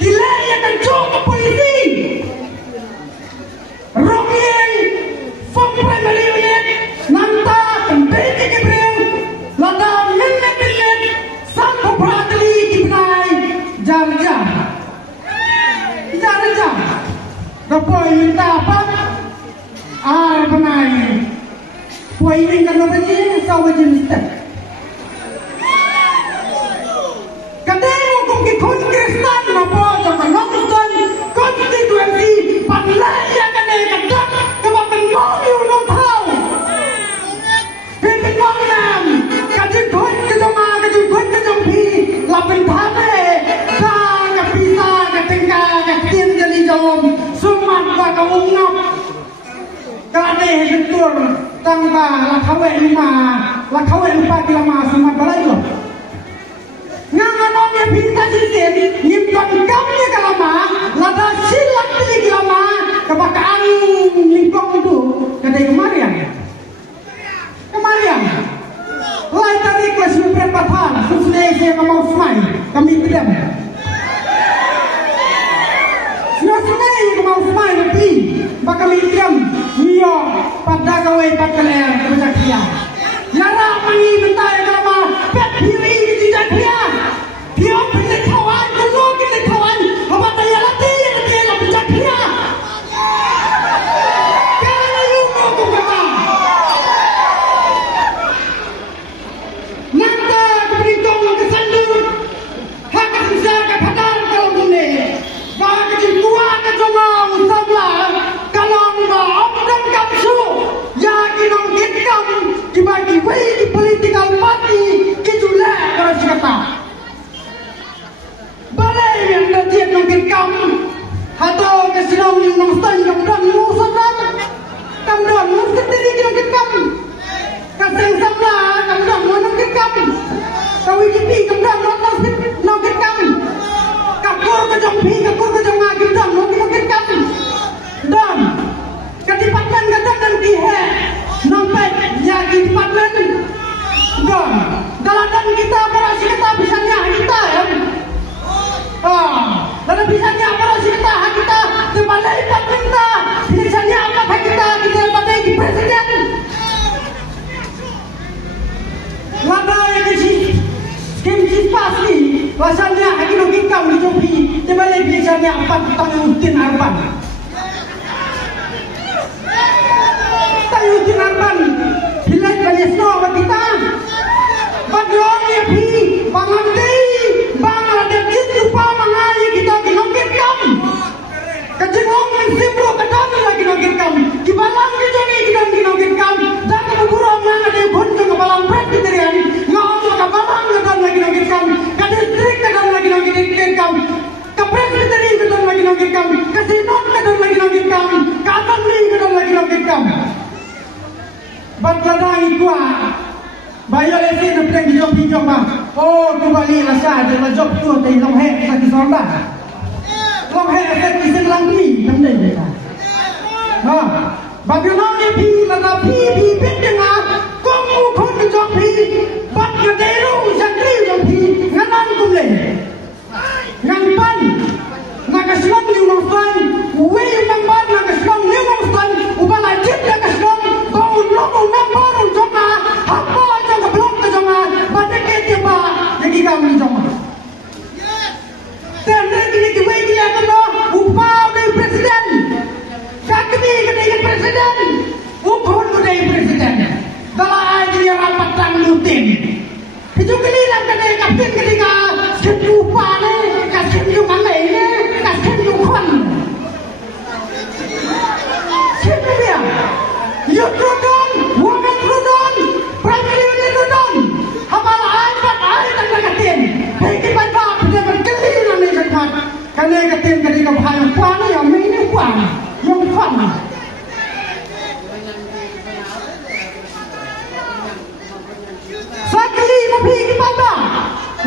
Dilaya kencung ke polisi. Rokieng, Fong Primary Unit, Nanta, Kembali Kibril, Lada Minnet, Sampo Pratli Kibnai, Jarja. Kapoi minta apa? Benai. Puai ini kan namanya sawa jenis teh. Kadang hukum ke Kongresan apa jangan nonton konstitusi panlaya kan kadang kebapan mau diulung tahu. Pimpin manam kajin kon kejong pi lapin thame sang kapisa katingka katin jadi jom sumat ba kaungap kane hitur tangba la kawe lupa kilama sumat balai lo nganganongnya pinta sistem nyimpan kamnya kalama lada silak pilih kilama kebakaan lingkong itu kadai kemarian lai tadi kelas berapa tahun sudah saya mau semai kami tidak sudah mau semai tapi bakal mikir iyo pada gawe pakaler berjakia yara mangi bentai kalama pet piri dijakia dia pilih kawan dulu pilih kawan apa daya latih dia nak berjakia kalau you mau kata nanta berhitung kesandur hak asal kepadar kalau ini bagi jiwa kejongau sablah kalau maaf dan kapsu ya kinong kitkam dibagi wei di political party kijula kalau sikata balai yang nanti nong kitkam atau kesinong nong stand kamdan musadan kamdan musketiri kinong kitkam kaseng sablah kamdan nong kitkam kawi jipi kamdan nong kitkam kakur kejong ngagimdan nong kitkam dan kedipaten dan kihe nompet nyagi departemen dan daladan kita operasi kita bisanya kita ya dan bisanya operasi kita terbalik lipat kita bisanya apa kita pada di presiden lada yang skim pasti rasanya lagi logika mencobi terbalik bisanya apa tentang Udin Arban tayo tinarban bilay kanyesno batita bagyong yapi bangandi bangladek itu pa mangayi kita kinongkit kam kajingong mensibro kadang lagi kinongkit kam kibalang kita ni kita kinongkit kam dan keburang nga ada buntu kebalang pret kiterian ngong kabalang kadang lagi kinongkit kam kadistrik kadang lagi kinongkit kam kapret kiteri kadang lagi kinongkit kam kasinon kadang lagi kinongkit kam kadangli kadang lagi kinongkit kam Batladang ikua bayar lesen nak hijau bah. Oh tu balik rasa ada job tu tapi long hair sakit sonda. Long hair sakit selangki namanya dia. Bagaimana pi lada pi dengar kamu kon job pi bat ngederu sakri job pi nganan kumle. Ngampan nak keslong ni nongsan, we ngampan nak keslong ni nongsan, ubah lajit nak keslong. Kau nampak jonga, apa jonga belum ke jonga, pada kita bah, jadi kami jonga. Dan lagi kita dia kena upah dari presiden, kami kena presiden, upah dari presiden. Kalau ada yang rapat dan lutin, itu kelilang kena kapten ketika sejupa ni, kasih mana ini, kasih kon. Siapa dia? Yudron, woman Rudon, primary unit Rudon, hafal ayat dan nagatin. Hei bapa dia berkeli nang dekat. Kali nagatin ketika bahaya puan yang ini puan, yang puan. Sakli mapi bapa,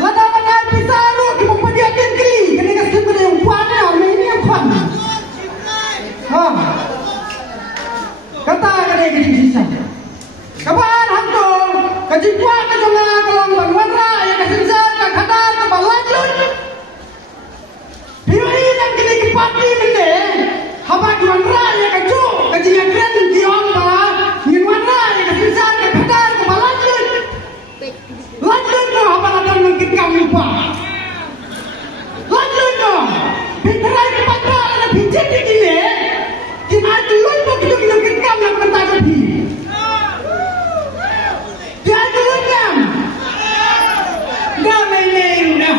lada mana bisa lu di pemediakan keli. Ketika sebut yang puan yang ini yang puan. Kata kena ke sisa. Kapan hantu kejipua ke jonga kelong banwara ya ke sisa ke kadar ke balanjut. pati mende haba juan raya kacu kajinya keren dion ba nginwan raya kasisar ke kadar ke balanjut lanjut no haba ladan mengkit kami lupa lanjut no pinterai ke patra ada pijit di gini kina dulu itu kita mengkit kami yang mentah lebih dia dulu nyam dah main-main dah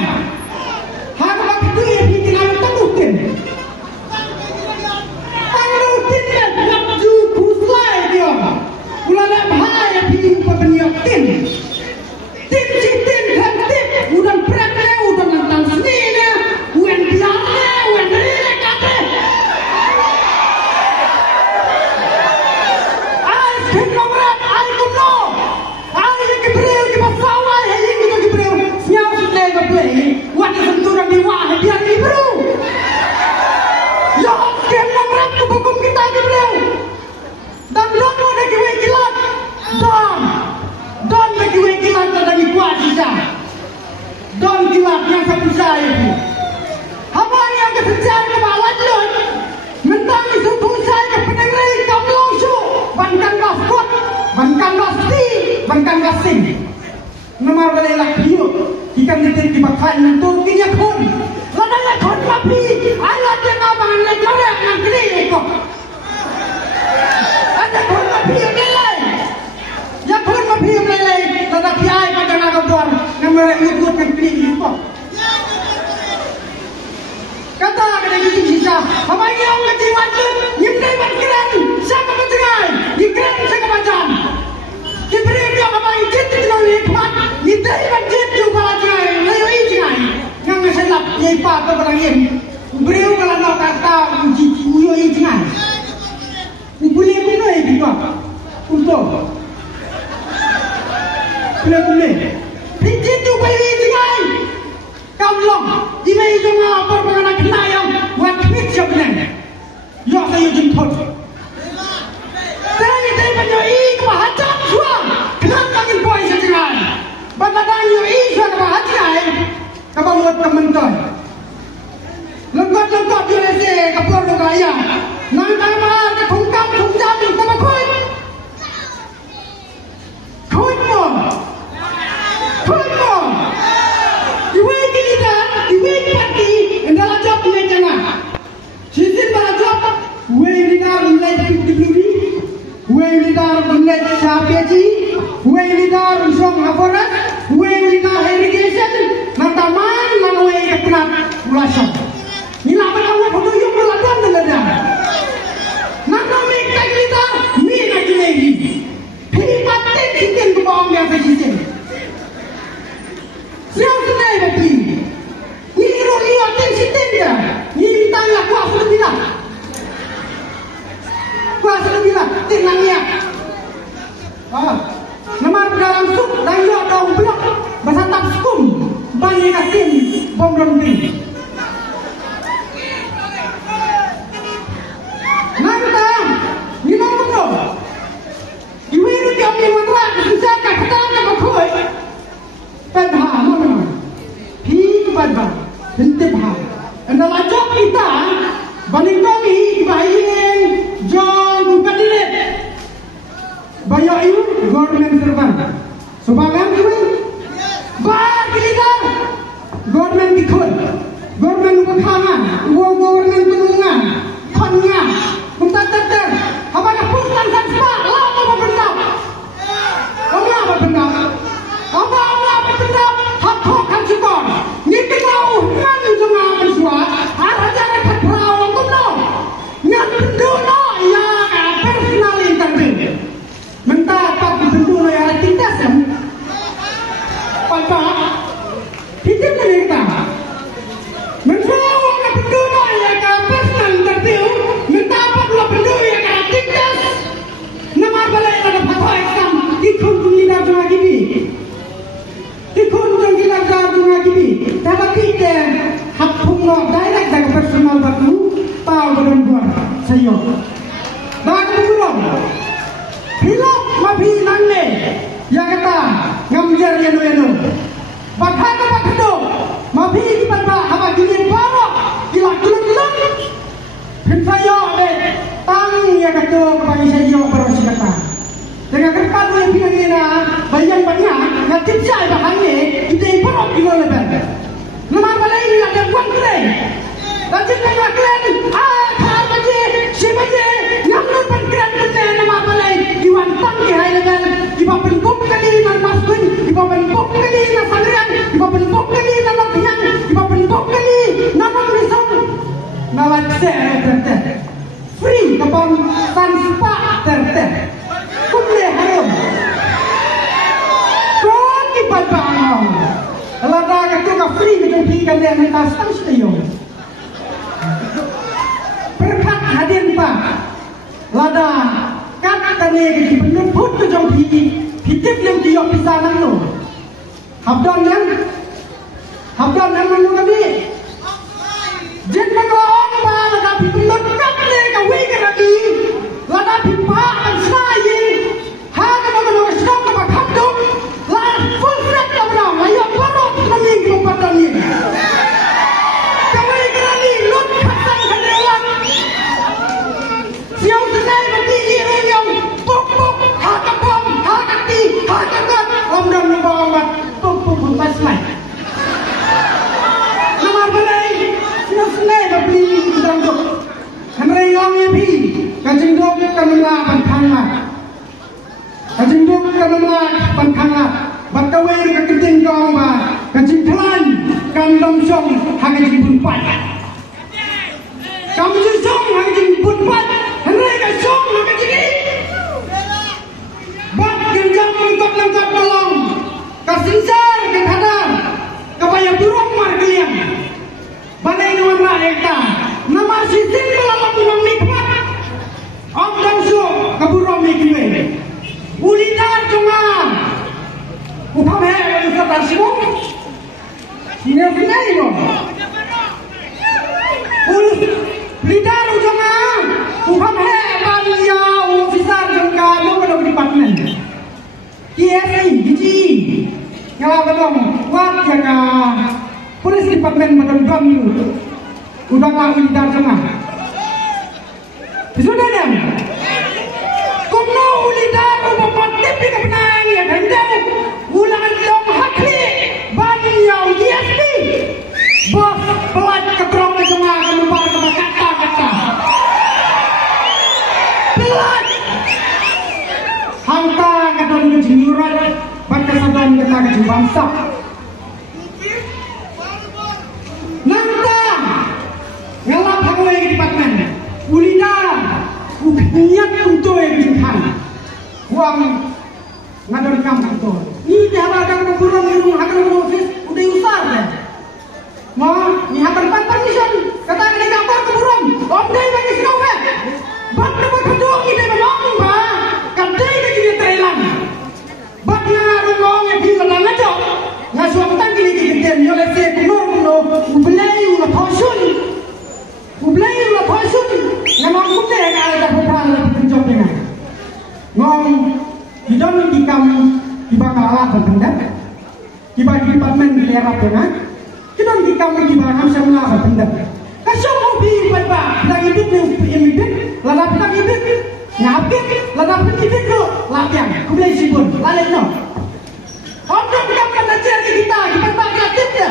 haba itu ya bikin alat tenutin ulala bahaya di pembeniak tim citin dan tim udah beratnya udah nantang seninya uen biarnya uen rilek kate ay skin nomrat ay kuno ay yang kibril kibasaway ay yang kita kibril siyaw sudah ngeplay wadi senturan di wahai biar kibril ya skin nomrat kebukum kita kibril dan don mo nagiwe kilat don nagiwe kilat na nagi kuat siya don kilat yang sa pusay haba yang kesenjay ke balat yun mentang isu pusay ke penengray kamlong su bankan baskot bankan basti bankan basing namar balay lakhiyo ikan nitin kibakhain ng turkin ya kun ladang ya kun mapi ay ladang abangan naglarang ng kini ko ada kon mapiyam lelai ya kon mapiyam lelai tada kiai pada nagabor namere ikut ng pilih ko kata kada gitu sisa hamay yang nagjiwan nyimday man kiran sa kapatingay ikran sa kapajan ibri dia hamay jit ng lipat nyimday man jit yung kapatingay layo ijingay nang nasalap yay pa kabarangin beriu kala na kata uyo ijingay boleh guna juga untuk boleh pinjit tu bayi jangan kamlong ime jangan perbangan kenayang buat fit sebenarnya ya saya jemput saya dari penyoi kebahagiaan suam kenal kagin boy sejangan badadang yoi suam kebahagiaan kebangun temen-temen lengkap direse kapur gaya nang tamar ke thungkam thungjam tama khoi mo iwe kita iwe pati endala job ni jangan sisin bala job we lidar mulai dibeli we lidar mulai sapeji we lidar song haporat we lidar irrigation nang taman manwe ke penat ulasam ni apa nama foto yung berlakuan dengan Nakamik kita ni lagi lagi. Ini paten chicken tu bawang biasa chicken. Siapa sudah lagi? Ni roli paten chicken dia. Ni tanya kuah sudah bilang. Kuah sudah bilang. Tenang ya. Nama perkara sup dan yo daun blok bersantap skum banyak kasin bom ronting. Henti bahar. Adalah job kita balik kami bayi John bukan diri. Banyak itu government servant. Sebagian itu bah kita government ikut, government berkangan, government penungan, konnya, kuntat-kuntat. Apa nak pusat dan sebab lama berbenda. Lama berbenda. Apa berbenda? Hak kan syukur. Ni kenal kan jangan bersuat. Ada jangan terperawan tu no. Ngan penduduk ya personal interview. Mentah tak penduduk ya kita sem. Pada kita mereka. Menjual penduduk ya personal interview. Mentah apa penduduk ya kita. Nama balai ada fatwa Islam. Ikut dunia jangan gini. Ikut dunia jangan gini. Tapi kita hapung no direct dari personal batu tahu berempuan saya. Dan kemudian hilap mafi nanne yang kata ngamjar yano. Bakal apa kado mafi di pada apa gini bawa hilap dulu. terte. Free kapon tanpa terte. Kumle harum. Kau kipat bangau. Lada katu ka free kita pikan dia minta stang studio. Berkat hadir pak. Lada kat tane ki penuput ke jong hitip yang dia pisah nang lo. Habdan yang nang ni. Jen magong ba lada pinut kat le ka wi ka lagi. Lada pipa an sai. Ha ka mo stop ka khabdum. La full set ka bra. Ayo parok nang ko patani. Kawai ka ni lut khatang khadewan. Siang tenai mati ni yang puk ha ka bom ha ka ti ha ka kat om dam ni bawang mat puk pas mai. Namar balai senai mati dang dok. Hamrai ngom ni pi kajing dok kamla panthanga. Kajing dok kamla panthanga. Batawe ka keting kong ba kajing thlan kan dom song ha kajing pun pai. Kam song ha kajing pun pai. Hamrai ka song ha kajing. Bat genjang untuk lengkap tolong. Kasinsar ke hadar. Kapaya turun margian. Balai nuan rakyat. Nama sistem dalam pulang nikmat. Om dan su keburung mikwe. Ulidar cuma. Upam hai usah tarsimu. Ini apa lo? Ulidar cuma. Upam hai balia officer jengka lo kalau department. KSI biji. Kalau belum kuat jaga polis department macam kami. Udah kau ulidar cuma. Sudah dah. Kuno ulidar upapat tepi kebenang ya hendau. Ulangan dong hakli. Bani yang DSP. Bos pelat keterong cuma keluar ke kata-kata. Pelat. Hangta kata dengan jinyuran. Baca sadan kata ke bangsa. Nantang. Ngelap hangway ke departmen. Ulidar. Niat untuk yang jenghan. Uang ngadon kamu itu. Ini dia akan keburung minum akan office udah usar deh. Mau ni akan pantan mission. Kata ini kantor keburung. Om day bagi snowe. Bat dapat kedua ini memang ba. Kadai lagi di Thailand. Bat ngarung yang bilang ngaco. Ngasuang tangki lagi geden. Yo lese kuno ubelai ulah thosun. Ubelai ulah thosun. Namang kuda yang ada perang penjok dengan. Ngom hidon dikam dibakalah berpendak. Dibagi departemen di daerah dengan. Hidon dikam dibakam semula berpendak. Kasih hobi berba. Kita hidup ni hidup. Ladap kita hidup. Ngapik. Ladap kita hidup. Latihan. Kubelai sibun. Lain no. Orang kita kena cari kita. Kita pakai tipnya.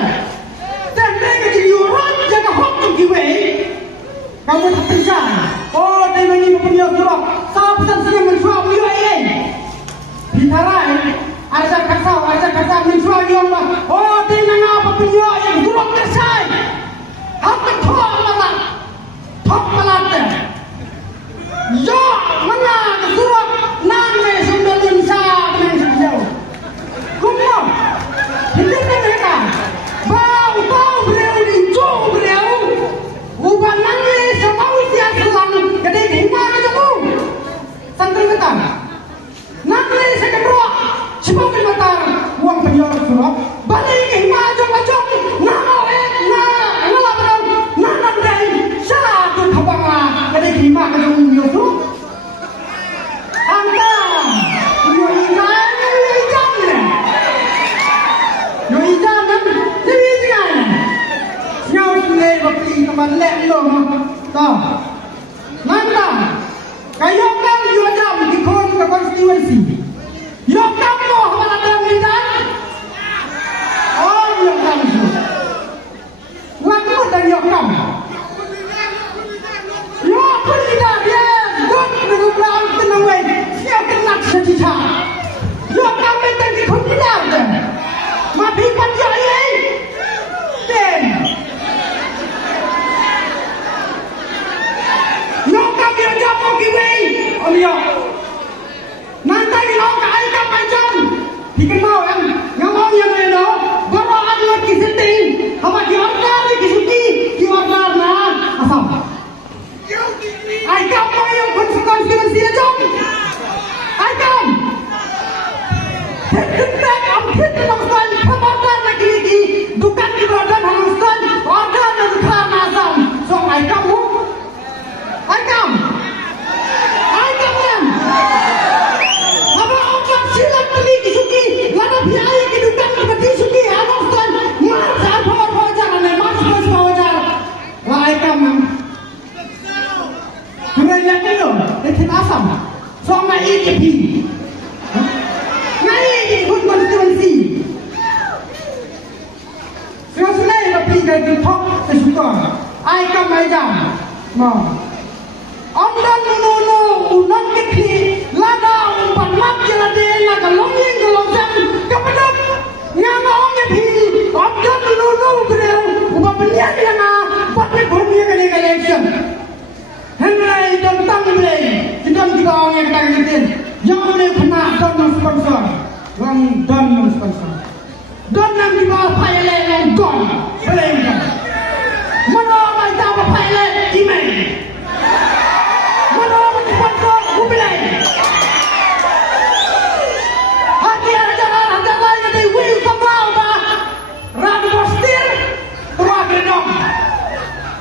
Dan mereka jadi orang jaga hoki giveaway. Kamu tak pesan. Oh, dia ini punya surat. Saya pesan saya mensuap UAE. Bitarai, ada kata mensuap yang lah. Oh, dia apa punya yang surat tersai. Apa tok malat. Yo, mana surat nang me sundalun sa nang sejauh. Kumno. Hindi mereka. Bau beliau di jauh beliau. Ubah nangis semau dia selang gede hima kamu. Santri kata. Nangis sekedua. Sebab mata uang penjual surat. Balik ke hima jong-jong. Nah dai. Satu tabang gede hima kamu yosu. Anda. Yo ikan dan TV jangan. Nyau sungai bagi teman lek lo. Tahu. Nanda. Kayo kam yo jam di kon ke constituency. Yo kam mo hawala dam lidan. Oh yo kam. Waktu dan yo kam. Yo kun lidan ya. Dok dengan brown tenang we. Siap kenak sejica. Yo kam mentan di kon lidan. Mati panjai. Den. giveaway ông yo nanti kita kai ka panjang dikenal kan ngomong yang ini baru ada lagi setting apa di order di suci di order nah asam ai kam mau yang konspirasi aja ai kam kita am kita nongsan order lagi lagi dukan di order nongsan order dari kana asam so ai kam apa orang silat beli di suci lalu biaya kedudukan seperti suci haruskan masa bawa-bawa jalan mas bawa jalan lai kamu kemudian itu itu asam so ngai ini ngai ini pun konstitusi selesai tapi dari top sesuatu ai kamu aja mau Amdan menunu unan kekhi lada umpan mak jelade na kalonging kalongsan kapadap nyama onge phi amdan menunu greu uba benya yana patne bhumi kane election henrai dam tang le kidam kita onge katang kitin yang ne khna don sponsor wang don sponsor don nam di bawah payale long don beleng mana mai ta ba payale email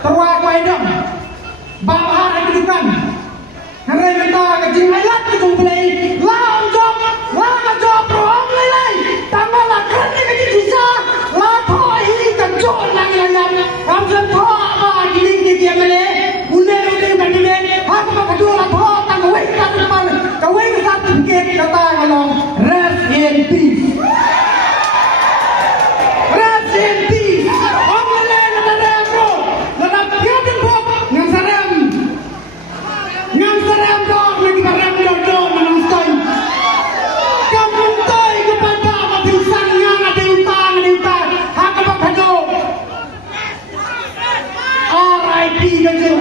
terwakwaidam bahar kedudukan hari kita kecil hayat itu boleh lang job rohong lelai tambah lakar ni kecil bisa lah thoi kacau lang ramjan tho apa giling ni dia mele une bandile hak apa kedua lah tho tang wei tak depan kawai sertifikat kata kalau rest in peace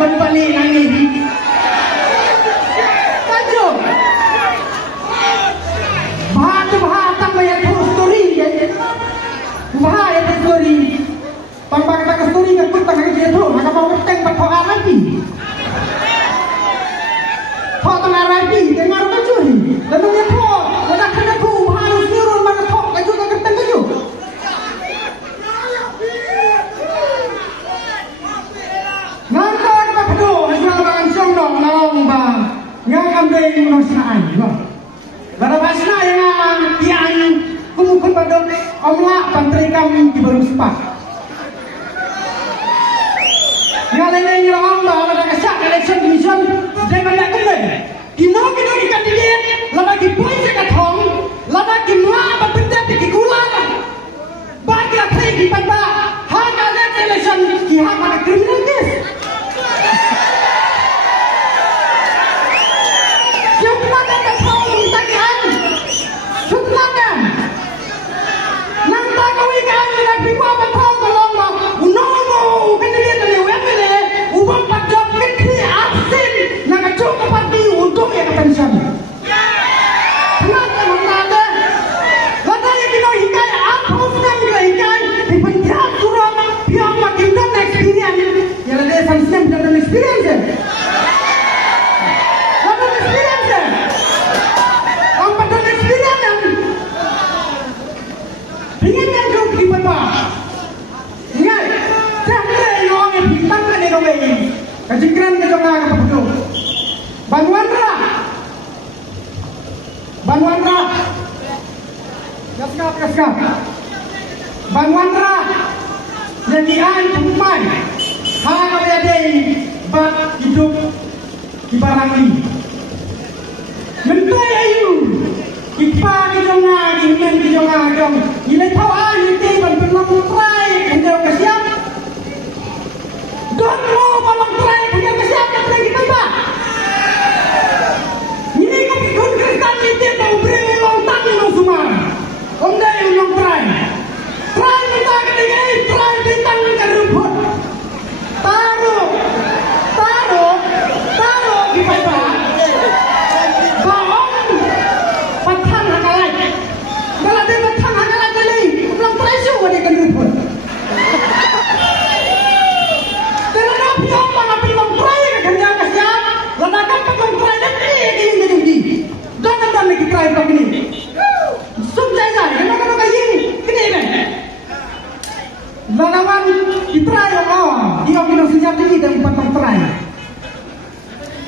berbalik lagi. Kacau. Bahasa banyak story. Bahaya story. Tanpa kata story ngikut tangan dia tu. Maka mau keteng berpohar lagi. Poh tengah lagi. Dengar kacau ni. Lalu dia poh. Ledak kena tu. Harus turun mana poh. Kacau tak keteng kacau. Yang ambil manusiaan, pada pasna yang tiang kumukun pada omlah pantri kami di baru sepak. Yang lainnya yang amba pada kesak election commission saya banyak kumai. Kino di kandidat, lama di poin sekat hong, lama di mua apa benda di kikulan. Bagi apa di pada hak ada election di hak pada criminal case. Kejengkeran ke tengah ke penduduk. Banwanra. Gaskap. Banwanra. Jadi pemain. Hal ada bat hidup di Barangi. Mentai ayu. Ipa ke tengah, imen ke tengah dong. Nilai tawar itu benar-benar try kendau kesiap. Don't know malang try punya kesiapan lagi apa? Ini kau kertas itu mau beri lontar di Sumar. Ondai ulang try minta ketiga try bintang ke rumput. Taruh di bawah. lagi dan patang terai.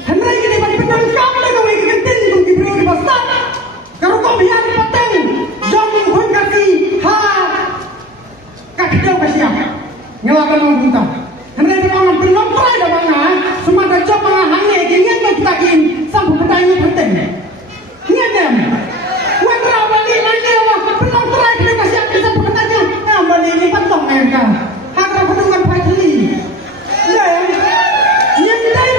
Henry ini bagi betul kamu dah kau ingin kentin tu diberi di pasar. Kalau kau biar patang, jom pun kasih ha. Kak kita kasih apa? Ngelakan orang bunta. Henry itu orang belum terai dah bangga. Semua dah jom bangga hanya ingin kita kin sampai petanya penting. Ingat dem. Wendra balik lagi awak belum terai kita kasih apa sampai petanya. Nah balik ini patang mereka. Harga petungan pagi. Ya. Yang dari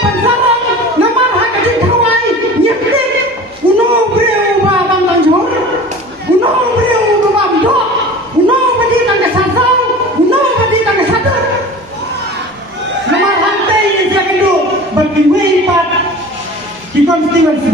kan sarang nama hak di Hawaii nyektik uno beriu babam tanjur uno beriu babam dok uno badi tangga sasau uno badi tangga satu nama hantai yang saya kendu berdiwei pat di konstituensi